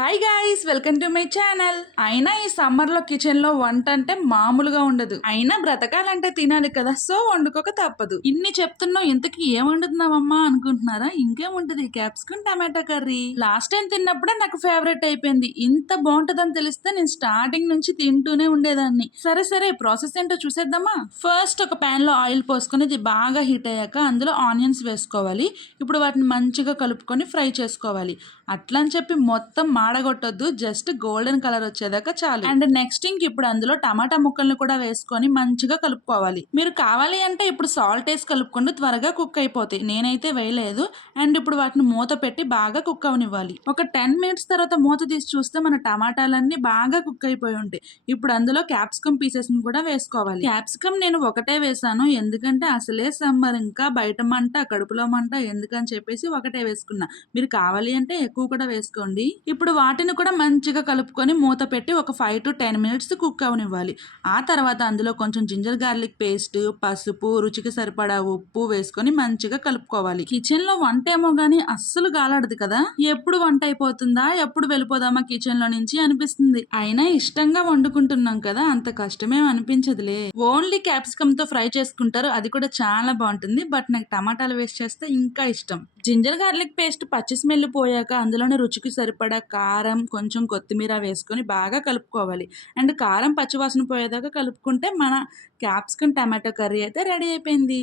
Hi guys, welcome to my channel. అయినా ఈ summer లో కిచెన్ లో వంట అంటే మామూలుగా ఉండదు. అయినా బ్రతకాలంటే తినాలి కదా, సో వండుకోక తప్పదు. ఇన్ని చెప్తున్నావు, ఇంతకీ ఏం వండుతున్నావమ్మా అనుకుంటున్నారా? ఇంకేముంటది, క్యాప్సికమ్ టమాటా కర్రీ. లాస్ట్ టైం తిన్నప్పుడే నాకు ఫేవరెట్ అయిపోయింది. ఇంత బాగుంటదని తెలిస్తే నేను స్టార్టింగ్ నుంచి తింటూనే ఉండేదాన్ని. సరే సరే, ప్రాసెస్ ఏంటో చూసేద్దామా. ఫస్ట్ ఒక పాన్ లో ఆయిల్ పోసుకొని ఇది బాగా హీట్ అయ్యాక అందులో ఆనియన్స్ వేసుకోవాలి. ఇప్పుడు వాటిని మంచిగా కలుపుకొని ఫ్రై చేసుకోవాలి. అట్లా అని చెప్పి మొత్తం మాడగొట్టొద్దు, జస్ట్ గోల్డెన్ కలర్ వచ్చేదాకా చాలు. అండ్ నెక్స్ట్ ఇప్పుడు అందులో టమాటా ముక్కల్ని కూడా వేసుకొని మంచిగా కలుపుకోవాలి. మీరు కావాలి అంటే ఇప్పుడు సాల్ట్ వేసి కలుపుకుంటూ త్వరగా కుక్ అయిపోతాయి. నేనైతే వేయలేదు. అండ్ ఇప్పుడు వాటిని మూత పెట్టి బాగా కుక్ అవనివ్వాలి. ఒక 10 మినిట్స్ తర్వాత మూత తీసి చూస్తే మన టమాటాలన్నీ బాగా కుక్ అయిపోయి ఉంటాయి. ఇప్పుడు అందులో క్యాప్సికమ్ పీసెస్ ని కూడా వేసుకోవాలి. క్యాప్సికమ్ నేను ఒకటే వేసాను, ఎందుకంటే అసలే సమ్మర్, ఇంకా బయట మంట కడుపులో మంట ఎందుకని చెప్పేసి ఒకటే వేసుకున్నా. మీరు కావాలి అంటే ఎక్కువ కూడా వేసుకోండి. ఇప్పుడు వాటిని కూడా మంచిగా కలుపుకొని మూత పెట్టి ఒక 5 to 10 మినిట్స్ కుక్ అవనివ్వాలి. ఆ తర్వాత అందులో కొంచెం జింజర్ గార్లిక్ పేస్ట్, పసుపు, రుచికి సరిపడా ఉప్పు వేసుకొని మంచిగా కలుపుకోవాలి. కిచెన్ లో వంట ఏమో గానీ అస్సలు గాలాడదు కదా, ఎప్పుడు వంట అయిపోతుందా, ఎప్పుడు వెళ్ళిపోదామా కిచెన్ లో నుంచి అనిపిస్తుంది. అయినా ఇష్టంగా వండుకుంటున్నాం కదా, అంత కష్టమేం అనిపించదులే. ఓన్లీ క్యాప్సికమ్ తో ఫ్రై చేసుకుంటారు, అది కూడా చాలా బాగుంటుంది. బట్ నాకు టమాటాలు వేస్ట్ చేస్తే ఇంకా ఇష్టం. జింజర్ గార్లిక్ పేస్ట్ పచ్చి స్మెల్ పోయాక అందులోనే రుచికి సరిపడా కారం, కొంచెం కొత్తిమీర వేసుకొని బాగా కలుపుకోవాలి. అండ్ కారం పచ్చివాసన పోయేదాకా కలుపుకుంటే మన క్యాప్సికమ్ టమాటో కర్రీ అయితే రెడీ అయిపోయింది.